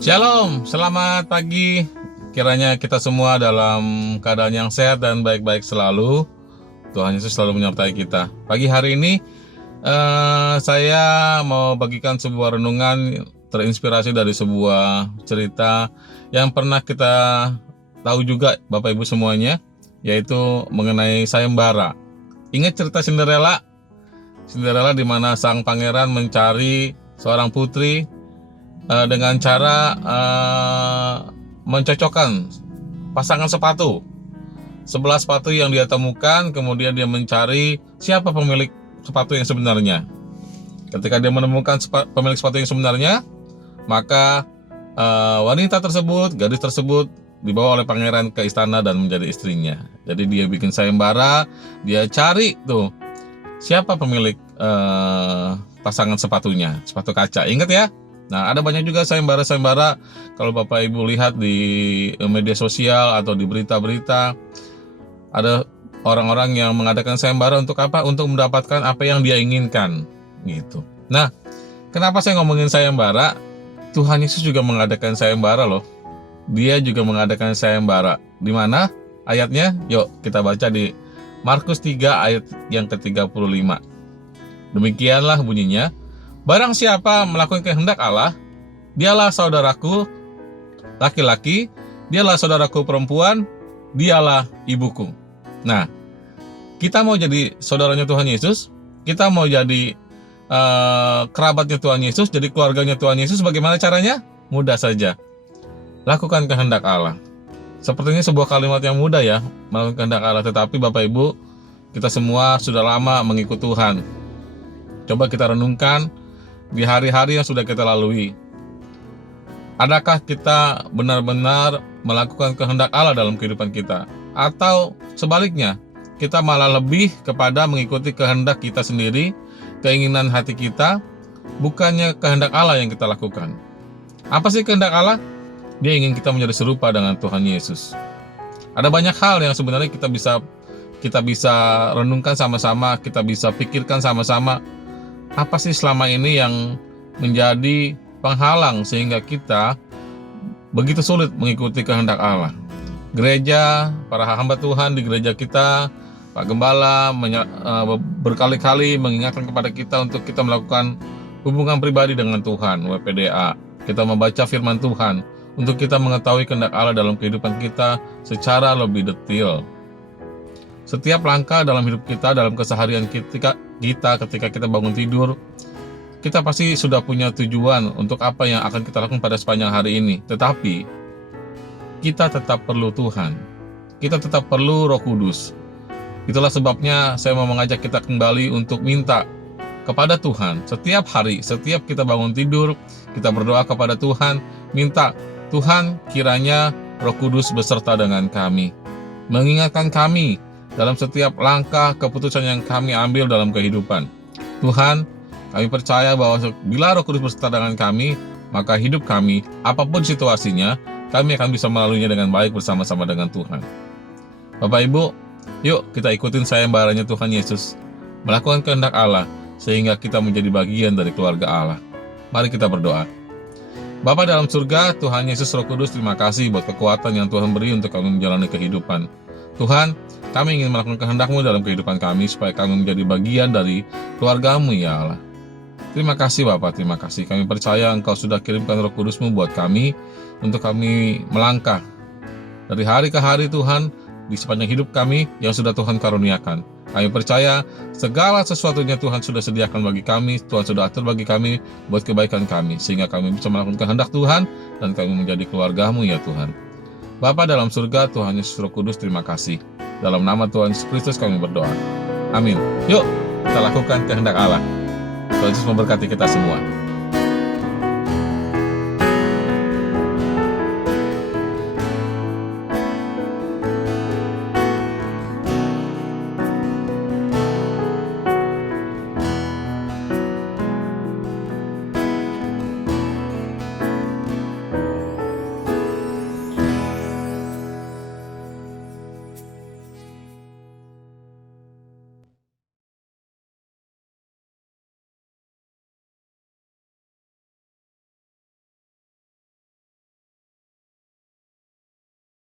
Shalom, selamat pagi. Kiranya kita semua dalam keadaan yang sehat dan baik-baik selalu. Tuhan Yesus selalu menyertai kita. Pagi hari ini saya mau bagikan sebuah renungan terinspirasi dari sebuah cerita yang pernah kita tahu juga Bapak Ibu semuanya, yaitu mengenai sayembara. Ingat cerita Cinderella? Cinderella di mana sang pangeran mencari seorang putri dengan cara mencocokkan pasangan sepatu. 11 sepatu yang dia temukan, kemudian dia mencari siapa pemilik sepatu yang sebenarnya. Ketika dia menemukan pemilik sepatu yang sebenarnya, maka wanita tersebut, gadis tersebut dibawa oleh pangeran ke istana dan menjadi istrinya. Jadi dia bikin sayembara, dia cari tuh siapa pemilik pasangan sepatunya, sepatu kaca. Ingat ya? Nah, ada banyak juga sayembara-sayembara kalau Bapak Ibu lihat di media sosial atau di berita-berita. Ada orang-orang yang mengadakan sayembara untuk apa? Untuk mendapatkan apa yang dia inginkan, gitu. Nah, kenapa saya ngomongin sayembara? Tuhan Yesus juga mengadakan sayembara loh. Dia juga mengadakan sayembara. Di mana ayatnya? Yuk, kita baca di Markus 3 ayat yang ke-35. Demikianlah bunyinya. Barang siapa melakukan kehendak Allah, dialah saudaraku laki-laki, dialah saudaraku perempuan, dialah ibuku. Nah, kita mau jadi saudaranya Tuhan Yesus, kita mau jadi kerabatnya Tuhan Yesus, jadi keluarganya Tuhan Yesus. Bagaimana caranya? Mudah saja. Lakukan kehendak Allah. Sepertinya sebuah kalimat yang mudah ya, melakukan kehendak Allah. Tetapi Bapak Ibu, kita semua sudah lama mengikut Tuhan. Coba kita renungkan di hari-hari yang sudah kita lalui. Adakah kita benar-benar melakukan kehendak Allah dalam kehidupan kita? Atau sebaliknya, kita malah lebih kepada mengikuti kehendak kita sendiri, keinginan hati kita, bukannya kehendak Allah yang kita lakukan. Apa sih kehendak Allah? Dia ingin kita menjadi serupa dengan Tuhan Yesus. Ada banyak hal yang sebenarnya kita bisa renungkan sama-sama, kita bisa pikirkan sama-sama. Apa sih selama ini yang menjadi penghalang sehingga kita begitu sulit mengikuti kehendak Allah? Gereja, para hamba Tuhan di gereja kita, Pak Gembala berkali-kali mengingatkan kepada kita untuk kita melakukan hubungan pribadi dengan Tuhan, WPDA. Kita membaca firman Tuhan untuk kita mengetahui kehendak Allah dalam kehidupan kita secara lebih detail. Setiap langkah dalam hidup kita, dalam keseharian kita ketika kita bangun tidur, kita pasti sudah punya tujuan untuk apa yang akan kita lakukan pada sepanjang hari ini. Tetapi, kita tetap perlu Tuhan. Kita tetap perlu Roh Kudus. Itulah sebabnya saya mau mengajak kita kembali untuk minta kepada Tuhan. Setiap hari, setiap kita bangun tidur, kita berdoa kepada Tuhan, minta, Tuhan kiranya Roh Kudus beserta dengan kami. Mengingatkan kami dalam setiap langkah keputusan yang kami ambil dalam kehidupan. Tuhan, kami percaya bahwa bila Roh Kudus beserta dengan kami, maka hidup kami, apapun situasinya, kami akan bisa melaluinya dengan baik bersama-sama dengan Tuhan. Bapak Ibu, yuk kita ikutin sayembaranya Tuhan Yesus, melakukan kehendak Allah, sehingga kita menjadi bagian dari keluarga Allah. Mari kita berdoa. Bapa dalam surga, Tuhan Yesus Roh Kudus, terima kasih buat kekuatan yang Tuhan beri untuk kami menjalani kehidupan. Tuhan, kami ingin melakukan kehendak-Mu dalam kehidupan kami, supaya kami menjadi bagian dari keluarga-Mu, ya Allah. Terima kasih Bapa, terima kasih. Kami percaya Engkau sudah kirimkan Roh Kudus-Mu buat kami, untuk kami melangkah dari hari ke hari Tuhan, di sepanjang hidup kami yang sudah Tuhan karuniakan. Kami percaya segala sesuatunya Tuhan sudah sediakan bagi kami, Tuhan sudah atur bagi kami, buat kebaikan kami, sehingga kami bisa melakukan kehendak Tuhan, dan kami menjadi keluarga-Mu, ya Tuhan. Bapa dalam surga, Tuhan Yesus Roh Kudus, terima kasih. Dalam nama Tuhan Yesus Kristus kami berdoa. Amin. Yuk, kita lakukan kehendak Allah. Tuhan Yesus memberkati kita semua.